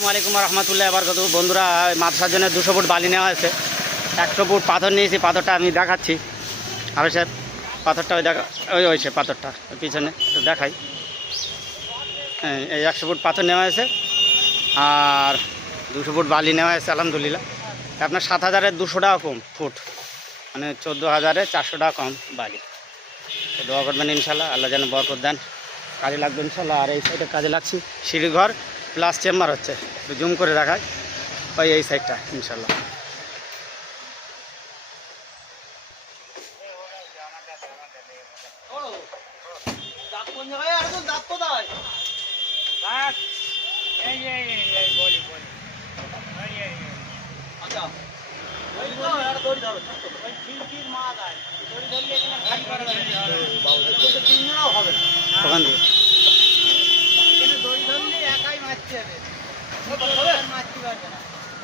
আসসালামু আলাইকুম রহমতুল্লাহ আবার কত বন্ধুরা মাদ্রাসার জন্য দুশো ফুট বালি নেওয়া হয়েছে। একশো ফুট পাথর নিয়েছি, পাথরটা আমি দেখাচ্ছি। আর স্যার পাথরটা ওই দেখা ওই সে পাথরটা পিছনে, একটু দেখাই। এই একশো ফুট পাথর নেওয়া হয়েছে, আর দুশো ফুট বালি নেওয়া হয়েছে, আলহামদুলিল্লাহ। আপনার সাত হাজারের দুশো টাকা কম ফুট মানে চোদ্দ হাজারে চারশো টাকা কম বালি। দোয়া করবেন ইনশাল্লাহ, আল্লাহ যেন বরকত দেন। কাজে লাগবে ইনশাল্লাহ, আর এই সাইডে কাজে লাগছি, সিঁড়িঘর। প্লাস চেম্বার হচ্ছে। জুম করে দেখায় ওই এই সাইডটা ইনশাল্লাহ ওখান থেকে